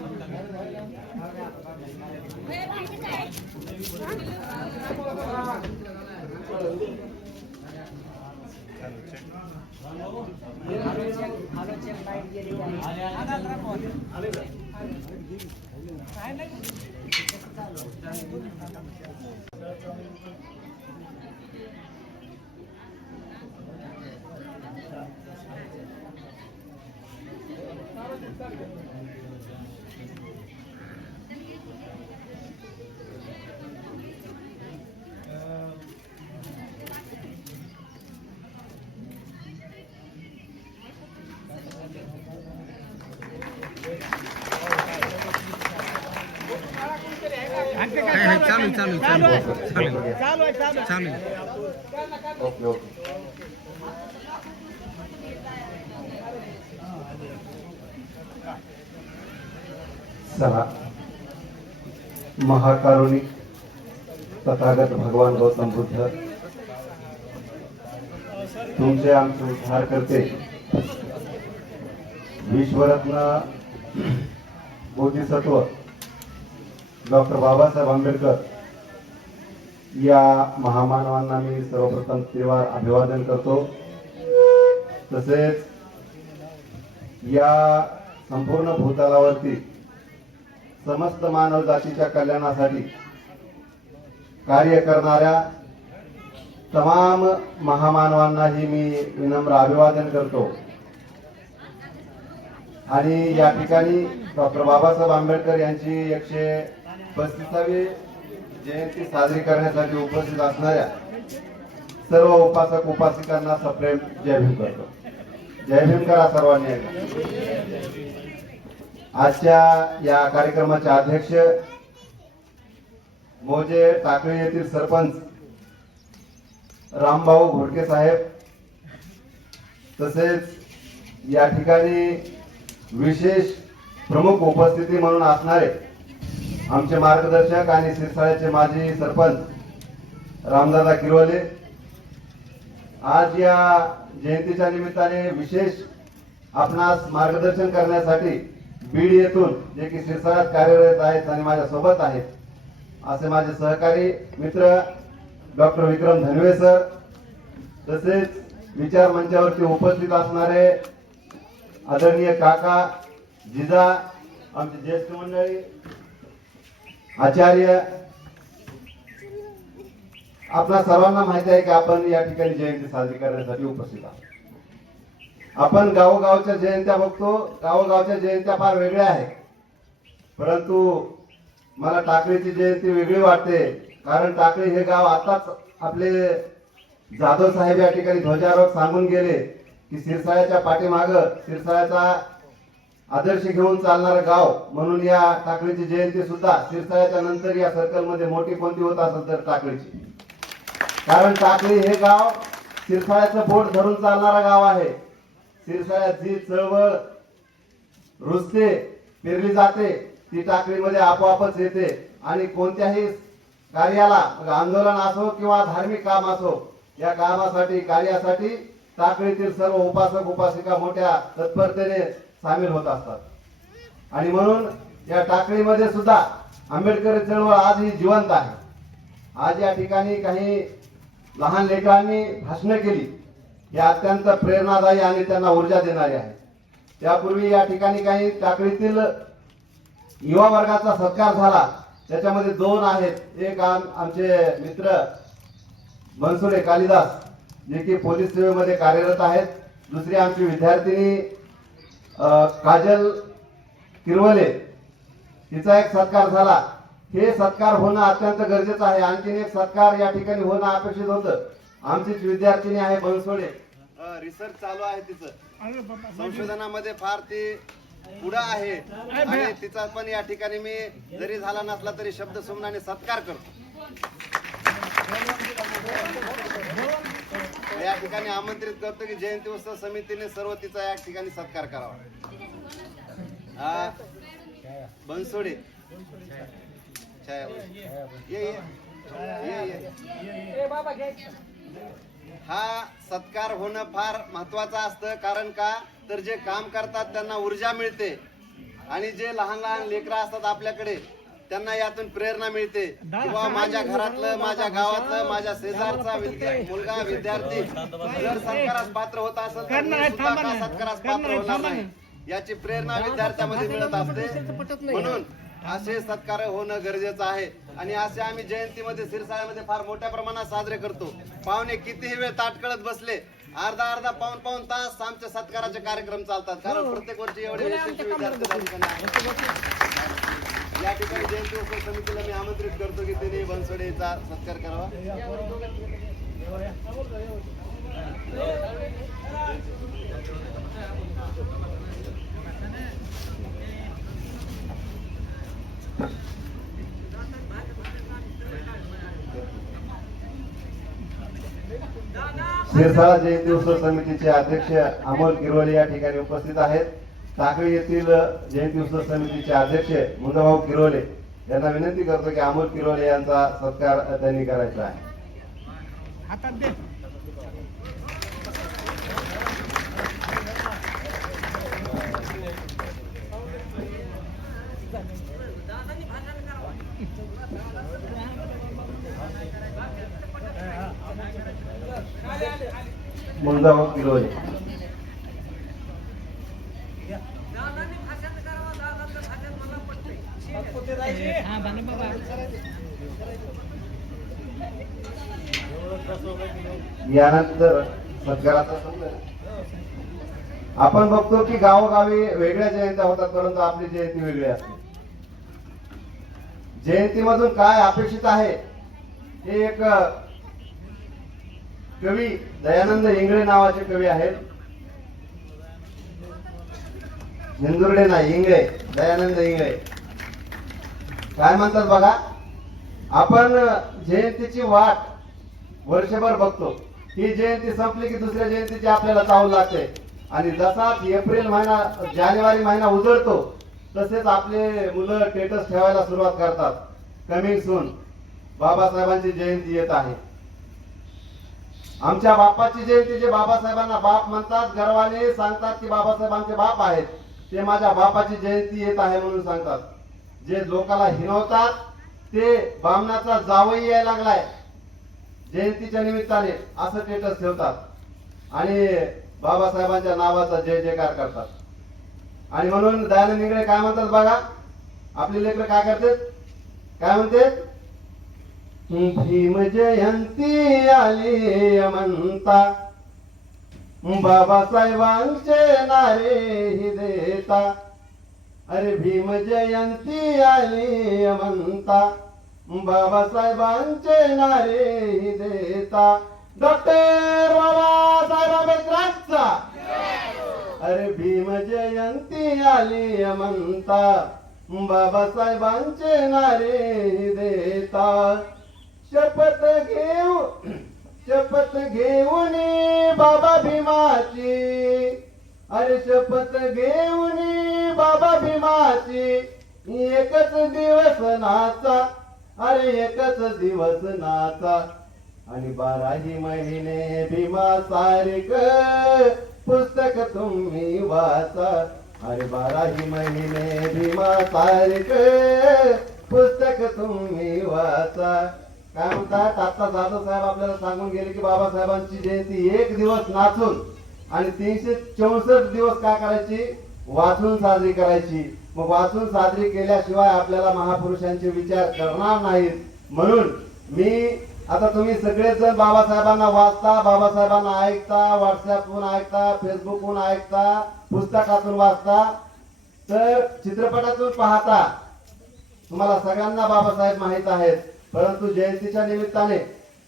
चालू. Okay okay. चला, महाकारुणिक तथागत भगवान गौतम बुद्ध तुमचे आमचे उद्धार करते विश्वरत्न बोधिसत्व डॉक्टर बाबासाहेब आंबेडकर या महामानवांना मी सर्वप्रथम त्रिवार अभिवादन करतो. तसेच या संपूर्ण भूतलावरती समस्त मानव जातीच्या कल्याणासाठी कार्य करणाऱ्या तमाम महामानवांनाही मी विनम्र अभिवादन करतो. आणि या ठिकाणी डॉक्टर बाबासाहेब आंबेडकर यांची 135वी जयंती साजरी करण्यासाठी उपस्थित असणाऱ्या सर्व उपासक उपासिकांना सप्रेम जय भीम करतो. जय भीम करा सर्वांनी. आजच्या या कार्यक्रमाचे अध्यक्ष मोजे टाकळी येथील सरपंच रामभाऊ घोडके साहेब, तसेच या ठिकाणी विशेष प्रमुख उपस्थिती म्हणून असणारे आमचे मार्गदर्शक आणि सिरसाळ्याचे माजी सरपंच रामदादा किरवले, आज या जयंतीच्या निमित्ताने विशेष आपणास मार्गदर्शन करण्यासाठी बीड येथून जे की सिरसाळ्यात कार्यरत आहेत आणि माझ्या सोबत आहेत असे माझे सहकारी मित्र डॉक्टर विक्रम धनवे सर, तसेच विचार मंचावरती उपस्थित असणारे आदरणीय काका जिजा, आमचे ज्येष्ठ मंडळी, आचार्य, आपल्या सर्वांना माहिती आहे की आपण या ठिकाणी जयंती साजरी करण्यासाठी उपस्थित आहोत. आपण गावोगावच्या जयंत्या बघतो, गावोगावच्या जयंत्या फार वेगळ्या आहेत, परंतु मला टाकळीची जयंती वेगळी वाटते. कारण टाकळी हे गाव आताच आपले जाधव साहेब या ठिकाणी ध्वजारोहण सांगून गेले की सिरसाळ्याच्या पाठीमाग सिरसाळ्याचा आदर्श घेऊन चालणारं गाव म्हणून या टाकळीची जयंती सुद्धा सिरसाळ्याच्या नंतर या सर्कल मध्ये मोठी कोणती होत असेल तर टाकळीची. कारण टाकळी हे गाव सिरसाळ्याचं बोट धरून चालणारा गाव आहे. सिरसाळ्यात जी चळवळ रुजते पेरली जाते ती टाकळीमध्ये आपोआपच येते आणि कोणत्याही कार्याला आंदोलन असो किंवा धार्मिक काम असो या कामासाठी कार्यासाठी टाकळीतील सर्व उपासक उपासिका मोठ्या तत्परतेने सामील होत असतात. आणि म्हणून या टाकळीमध्ये सुद्धा आंबेडकरी चळवळ आजही जिवंत आहे. आज या ठिकाणी काही लहान लेकरांनी भाषणं केली हे अत्यंत प्रेरणादायी आणि त्यांना ऊर्जा देणारी आहे. त्यापूर्वी या ठिकाणी काही टाकळीतील युवा वर्गाचा सत्कार झाला. त्याच्यामध्ये 2 आहेत. एक आमचे मित्र बनसोडे कालिदास जे की पोलीस सेवेमध्ये कार्यरत आहेत. दुसरी आमची विद्यार्थिनी काजल किरवले तिचा एक सत्कार झाला. हे सत्कार होणं अत्यंत गरजेचं आहे. आणखीन एक सत्कार या ठिकाणी होणं अपेक्षित होतं. आमचीच विद्यार्थिनी आहे बनसोडे, रिसर्च चालू आहे तिचं, संशोधनामध्ये फार ती पुढे आहे आणि तिचा पण या ठिकाणी मी जरी झाला नसला तरी शब्द सुमनाने सत्कार करतो. या ठिकाणी आमंत्रित करतो की जयंती उत्सव समितीने सर्व तिचा या ठिकाणी सत्कार करावा. बनसोडे हा सत्कार होणं फार महत्वाचं असतं. कारण का तर जे काम करतात त्यांना ऊर्जा मिळते आणि जे लहान लहान लेकरं असतात आपल्याकडे त्यांना यातून प्रेरणा मिळते किंवा माझ्या घरातलं, माझ्या गावातलं, माझ्या शेजारचा मुलगा विद्यार्थी जर सत्कारास पात्र होत असेल तर मी सुद्धा का सत्कारास पात्र होणार नाही याची प्रेरणा विद्यार्थ्यामध्ये मिळत असते. म्हणून असे सत्कार होणं गरजेचं आहे. आणि असे आम्ही जयंतीमध्ये सिरसाळ्यामध्ये फार मोठ्या प्रमाणात साजरे करतो. पाहुणे कितीही वेळ ताटकळत बसले, अर्धा पाऊण तास आमचे सत्काराचे कार्यक्रम चालतात. कारण प्रत्येक वर्षी एवढे यशस्वी विद्यार्थी त्या ठिकाणी आहेत. या ठिकाणी जयंती उत्सव समितीला मी आमंत्रित करतो की त्यांनी बनसोडेचा सत्कार करावा. सिरसाळा जयंती उत्सव समितीचे अध्यक्ष अमोल किरोले या ठिकाणी उपस्थित आहेत. टाकळी येथील जयंती उत्सव समितीचे अध्यक्ष मुंजाभाऊ किरोले यांना विनंती करतो की अमोल किरोले यांचा सत्कार त्यांनी करायचा आहे. मुंजाभाऊ किरोले यानंतर सत्काराचा आपण बघतो की गावोगावी वेगळ्या जयंत्या होतात परंतु आपली जयंती वेगळी असते. जयंतीमधून काय अपेक्षित आहे हे एक कवी दयानंद इंगळे नावाचे कवी आहेत. हिंदुर्डे नाही, इंगळे, दयानंद इंगळे काय म्हणतात बघा. आपण जयंतीची वाट वर्षभर बघतो. ही जयंती संपली की दुसऱ्या जयंतीची आपल्याला चाहूल लागते आणि जसाच एप्रिल महिना जानेवारी महिना उजळतो तसेच आपले मुलं स्टेटस ठेवायला सुरुवात करतात. कमिंग सून, बाबासाहेबांची जयंती येत आहे. आमच्या बापाची जयंती, जे बाबासाहेबांना बाप म्हणतात, गर्वाने सांगतात की बाबासाहेब आमचे बाप आहेत, ते माझ्या बापाची जयंती येत आहे म्हणून सांगतात. जे लोकाला हिनवतात ते बामणाचा जावई यायला लागलाय जयंतीच्या निमित्ताने असं स्टेटस ठेवतात आणि बाबासाहेबांच्या नावाचा जय जयकार करतात. आणि म्हणून दयानंद इंगळे काय म्हणतात बघा, आपली लेकरं काय करतात, काय म्हणते, भीम जयंती आली म्हणता बाबासाहेबांचे नारे ही देता. अरे भीम जयंती आली म्हणता बाबासाहेबांचे नारे ही देता. डॉक्टर बाबासाहेब आंबेडकरांचा अरे भीम जयंती आली म्हणता बाबासाहेबांचे नारे देता शपथ घेऊन बाबा भीमाची अरे शपथ घेऊन बाबा भीमाची एकच दिवस नाचा अरे एकच दिवस नाचा आणि 12ही महिने भीमा सारिक पुस्तक तुम्ही वाचा अरे 12ही महिने भीमा सारिक पुस्तक तुम्ही वाचा. काय म्हणतात आता जाधव साहेब आपल्याला सांगून गेले की बाबासाहेबांची जयंती एक दिवस नाचून आणि 364 दिवस काय करायची वाचून साजरी करायची. मग वाचून साजरी केल्याशिवाय आपल्याला महापुरुषांचे विचार करणार नाहीत. म्हणून मी आता तुम्ही सगळेच जण बाबासाहेबांना वाचता, बाबासाहेबांना ऐकता, व्हॉट्सअपवरून ऐकता, फेसबुकवरून ऐकता, पुस्तकातून वाचता, तर चित्रपटातून पाहता. तुम्हाला सगळ्यांना बाबासाहेब माहित आहेत, परंतु जयंतीच्या निमित्ताने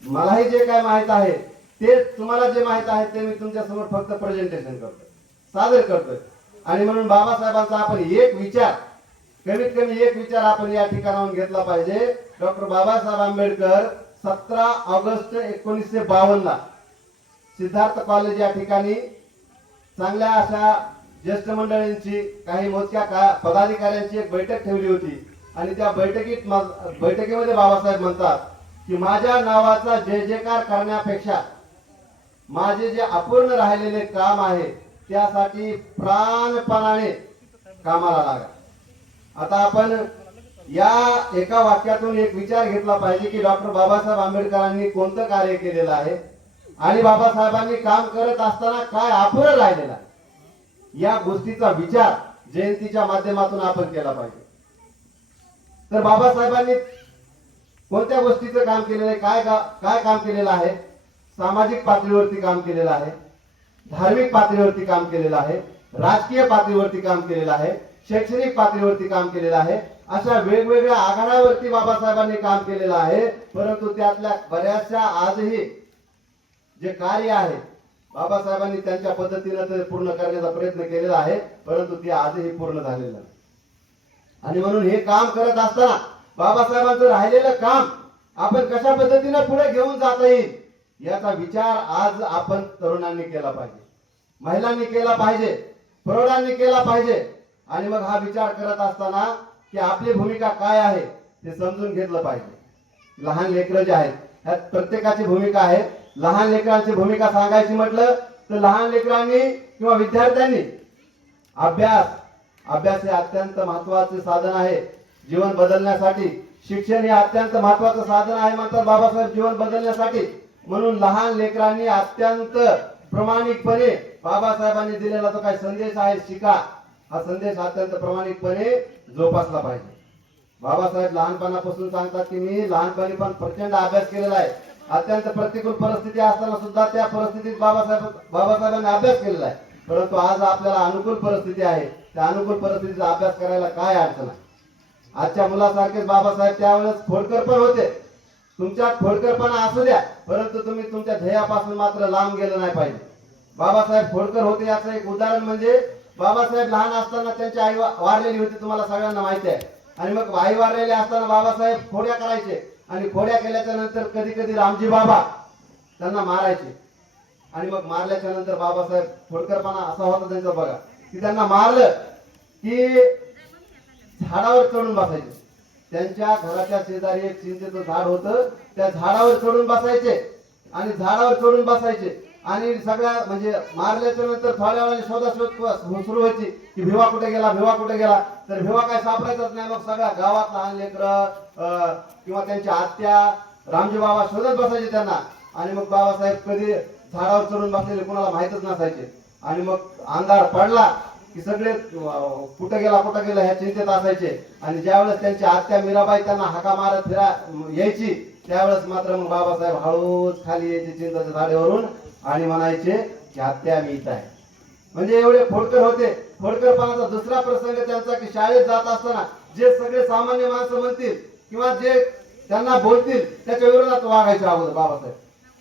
मलाही जे काय माहित आहे ते तुम्हाला जे माहित आहे ते मी तुमच्या समोर फक्त प्रेझेंटेशन करतोय, सादर करतोय. आणि म्हणून बाबासाहेबांचा आपण एक विचार, कमीत कमी एक विचार आपण या ठिकाणाहून घेतला पाहिजे. डॉक्टर बाबासाहेब आंबेडकर 17 ऑगस्ट 1952 ला सिद्धार्थ कॉलेज या ठिकाणी चांगल्या अशा ज्येष्ठ मंडळींची, काही मोजक्या पदाधिकाऱ्यांची एक बैठक ठेवली होती. आणि त्या बैठकीमध्ये बाबासाहेब म्हणतात की माझ्या नावाचा जय जयकार करण्यापेक्षा माझे जे अपूर्ण राहिलेले काम आहे त्यासाठी प्राणपणाने कामाला लागा. आता आपण या एका वाक्यातून एक विचार घेतला पाहिजे की डॉक्टर बाबासाहेब आंबेडकरांनी कोणतं कार्य केलेलं आहे आणि बाबासाहेबांनी काम करत असताना काय अपुरं राहिलेलं आहे, या गोष्टीचा विचार जयंतीच्या माध्यमातून आपण केला पाहिजे. तर बाबासाहेबांनी कोणत्या गोष्टीचं काम केलेलं आहे, काय काम केलेलं आहे? सामाजिक पातळीवरती काम केलेलं आहे, धार्मिक पातळीवरती काम केलेलं आहे, राजकीय पातळीवरती काम केलेलं आहे, शैक्षणिक पातळीवरती काम केलेलं आहे. अशा वेगवेगळ्या आघाड्यावरती बाबासाहेबांनी काम केलेलं आहे. परंतु त्यातल्या बऱ्याचशा आजही जे कार्य आहे बाबासाहेबांनी त्यांच्या पद्धतीने ते पूर्ण करण्याचा प्रयत्न केलेला आहे, परंतु ते आजही पूर्ण झालेलं नाही. आणि म्हणून हे काम करत असताना बाबासाहेबांचं राहिलेलं काम आपण कशा पद्धतीने पुढे घेऊन जाता येईल याचा विचार आज आपण तरुणांनी केला पाहिजे, महिलांनी केला पाहिजे, प्रौढांनी केला पाहिजे. आणि मग हा विचार करत असताना की आपली भूमिका काय आहे ते समजून घेतलं पाहिजे. लहान लेकरं जे आहेत त्यात प्रत्येकाची भूमिका आहे. लहान लेकरांची भूमिका सांगायची म्हटलं तर लहान लेकरांनी किंवा विद्यार्थ्यांनी अभ्यास हे अत्यंत महत्वाचे साधन आहे जीवन बदलण्यासाठी. शिक्षण हे अत्यंत महत्वाचं साधन आहे म्हणतात बाबासाहेब जीवन बदलण्यासाठी. म्हणून लहान लेकरांनी अत्यंत प्रामाणिकपणे बाबासाहेबांनी दिलेला जो काही संदेश आहे शिका, हा संदेश अत्यंत प्रामाणिकपणे जोपासला पाहिजे. बाबासाहेब लहानपणापासून सांगतात की मी लहानपणी पण प्रचंड अभ्यास केलेला आहे. अत्यंत प्रतिकूल परिस्थिती असताना सुद्धा त्या परिस्थितीत बाबासाहेबांनी अभ्यास केलेला आहे. परंतु आज आपल्याला अनुकूल परिस्थिती आहे, त्या अनुकूल परिस्थितीचा अभ्यास करायला काय अडचण आहे? आजच्या मुलासारखेच बाबासाहेब त्यावेळेस खोडकर पण होते. तुमच्यात खोडकरपणा असू द्या, परंतु तुम्ही तुमच्या ध्येयापासून मात्र लांब गेलं नाही पाहिजे. बाबासाहेब खोडकर होते याचं एक उदाहरण म्हणजे बाबासाहेब लहान असताना त्यांची आई वारलेली होती, तुम्हाला सगळ्यांना माहिती आहे. आणि मग आई वारलेले असताना बाबासाहेब खोड्या करायचे आणि खोड्या केल्याच्या नंतर कधी कधी रामजी बाबा त्यांना मारायचे. आणि मग मारल्याच्या नंतर बाबासाहेब खोडकरपणा असा होता त्यांचा बघा की त्यांना मारलं की झाडावर चढून बसायचे. त्यांच्या घराच्या शेजारी एक चिंचेचं झाड होतं, त्या झाडावर चढून बसायचे आणि झाडावर चढून बसायचे आणि सगळ्या म्हणजे मारल्याच्या नंतर थोड्या वेळाने शोधाशोध सुरू व्हायची की भिवा कुठे गेला, भिवा कुठे गेला. तर भिवा काय सापडायचाच नाही. मग सगळ्या गावात लहान लेकरं किंवा त्यांच्या आत्या रामजी बाबा शोधत बसायचे त्यांना. आणि मग बाबासाहेब कधी झाडावर चढून बसलेले कोणाला माहितच नसायचे. आणि मग अंधार पडला की सगळे कुठे गेला ह्या चिंतेत असायचे. आणि ज्यावेळेस त्यांची आत्या मीराबाई त्यांना हाका मारत यायची त्यावेळेस मात्र मग बाबासाहेब हळूच खाली यायचे चिंतेच्या झाडावरून आणि म्हणायचे की आत्या मी इथं आहे. म्हणजे एवढे खोडकर होते. खोडकरपणाचा दुसरा प्रसंग त्यांचा की शाळेत जात असताना जे सगळे सामान्य माणसं म्हणतील किंवा जे त्यांना बोलतील त्याच्या विरोधात वागायचे अगोदर बाबासाहेब,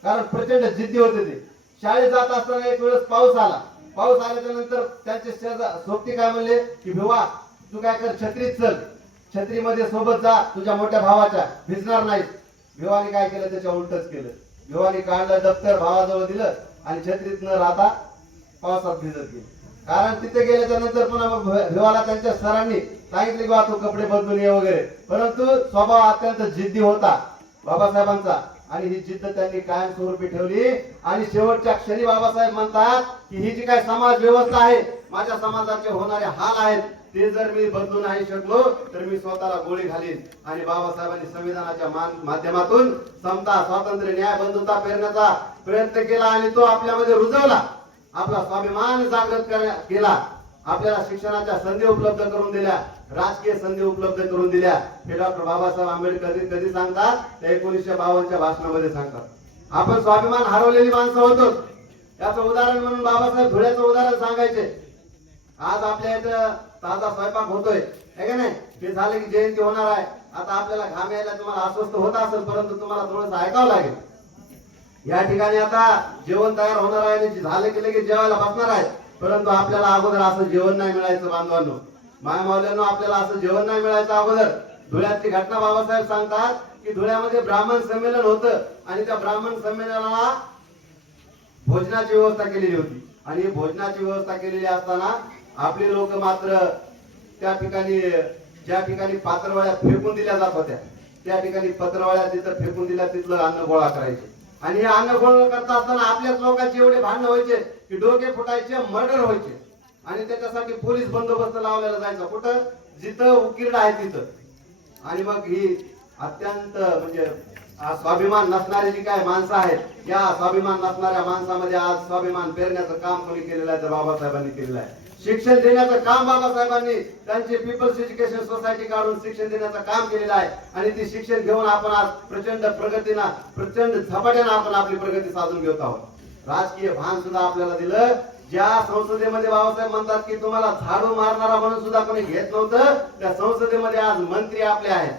कारण प्रचंड जिद्दी होते ते. शाळेत जात असताना एक वेळेस पाऊस आला पाऊस आल्याच्या नंतर त्यांचे सोबती काय म्हणले की भिवा तू काय कर छत्रीत चल, छत्रीमध्ये सोबत जा तुझ्या मोठ्या भावाच्या, भिजणार नाहीस. भिवाने काय केलं त्याच्या उलटच केलं. भिवाने काढलं दप्तर भावाजवळ दिलं आणि छत्रीत न राहता पावसात भिजत गेले. कारण तिथे गेल्याच्या नंतर पुन्हा मग भिवाला त्यांच्या सरांनी सांगितले की तू कपडे बदलून ये वगैरे, परंतु स्वभाव अत्यंत जिद्दी होता बाबासाहेबांचा आणि ही जिद्द त्यांनी कायमस्वरूपी ठेवली. आणि शेवटच्या क्षणी बाबासाहेब म्हणतात की ही जी काय समाज व्यवस्था आहे, माझ्या समाजाचे होणारे हाल आहेत, ते जर मी बदलू नाही शकलो तर मी स्वतःला गोळी घालीन. आणि बाबासाहेबांनी संविधानाच्या माध्यमातून समता, स्वातंत्र्य, न्याय, बंधुता पेरण्याचा प्रयत्न केला आणि तो आपल्यामध्ये रुजवला. आपला स्वाभिमान जागृत केला. आपल्याला शिक्षणाच्या संधी उपलब्ध करून दिल्या, राजकीय संधी उपलब्ध करून दिल्या. हे डॉक्टर बाबासाहेब आंबेडकर कधी सांगतात, ते 1952च्या भाषणामध्ये सांगतात. आपण स्वाभिमान हरवलेली माणसं होतो. याचं उदाहरण म्हणून बाबासाहेब धुळ्याचं उदाहरण सांगायचे. आज आपल्या इथं ताजा स्वयंपाक होतोय है का नाही, ते झालं की जयंती होणार आहे. आता आपल्याला घाम यायला तुम्हाला अस्वस्थ होत असेल, परंतु तुम्हाला थोडंसं ऐकावं लागेल. या ठिकाणी आता जेवण तयार होणार आहे आणि झालं की लगेच जेवायला बसणार आहे, परंतु आपल्याला अगोदर असं जेवण नाही मिळायचं बांधवांनो, मायमावल्यांनो, आपल्याला असं जेवण नाही मिळायचं अगोदर. धुळ्यातली घटना बाबासाहेब सांगतात की धुळ्यामध्ये ब्राह्मण संमेलन होतं आणि त्या ब्राह्मण संमेलनाला भोजनाची व्यवस्था केलेली होती. आणि भोजनाची व्यवस्था केलेली असताना आपली लोक मात्र त्या ठिकाणी ज्या ठिकाणी पात्रवळ्या फेकून दिल्या जात होत्या त्या ठिकाणी पत्रवळ्या जिथं फेकून दिल्या तिथलं अन्न गोळा करायचे. आणि हे अन्न गोळा करता असताना आपल्याच लोकांचे एवढे भांडण व्हायचे की डोके फुटायचे, मर्डर व्हायचे. आणि त्याच्यासाठी पोलीस बंदोबस्त लावलेला जायचा, कुठं जिथं उकिरडा आहे तिथं. आणि मग ही अत्यंत म्हणजे स्वाभिमान नसणारी जी काय माणसं आहेत, या स्वाभिमान नसणाऱ्या माणसामध्ये आज स्वाभिमान पेरण्याचं काम कोणी केलेलं आहे तर बाबासाहेबांनी केलेलं आहे. शिक्षण देण्याचं काम बाबासाहेबांनी त्यांची पीपल्स एज्युकेशन सोसायटी काढून शिक्षण देण्याचं काम केलेलं आहे. आणि ती शिक्षण घेऊन आपण आज प्रचंड प्रगतीनं, प्रचंड झपाट्यानं आपण आपली प्रगती साधून घेत आहोत. राजकीय भान सुद्धा आपल्याला दिलं. ज्या संसदेमध्ये बाबासाहेब म्हणतात की तुम्हाला झाडू मारणारा म्हणून सुद्धा कोणी घेत नव्हतं, त्या संसदेमध्ये आज मंत्री आपले आहेत.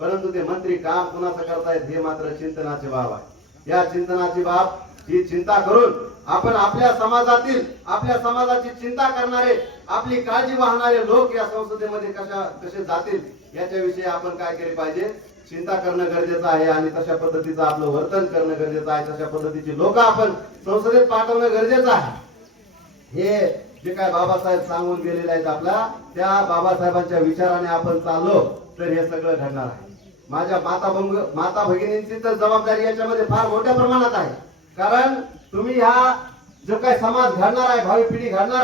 परंतु ते मंत्री काम कुणाचं करतायत हे मात्र चिंतनाची बाब आहे. या चिंतनाची बाब ही चिंता करून आपण आपल्या समाजातील, आपल्या समाजाची चिंता करणारे, आपली काळजी वाहणारे लोक या संसदेमध्ये कसे जातील याच्याविषयी आपण काय केले पाहिजे, चिंता करणं गरजेचं आहे. आणि तशा पद्धतीचं आपलं वर्तन करणं गरजेचं आहे. तशा पद्धतीची लोक आपण संसदेत पाठवणं गरजेचं आहे. हे जे काय बाबासाहेब सांगून गेलेले आहेत आपल्या, त्या बाबासाहेबांच्या विचाराने आपण चाललो तर हे सगळं घडणार आहे. माझ्या माता भगिनींची तर जबाबदारी याच्यामध्ये फार मोठ्या प्रमाणात आहे. कारण तुम्ही हा जो काही समाज घडणार आहे, भावी पिढी घडणार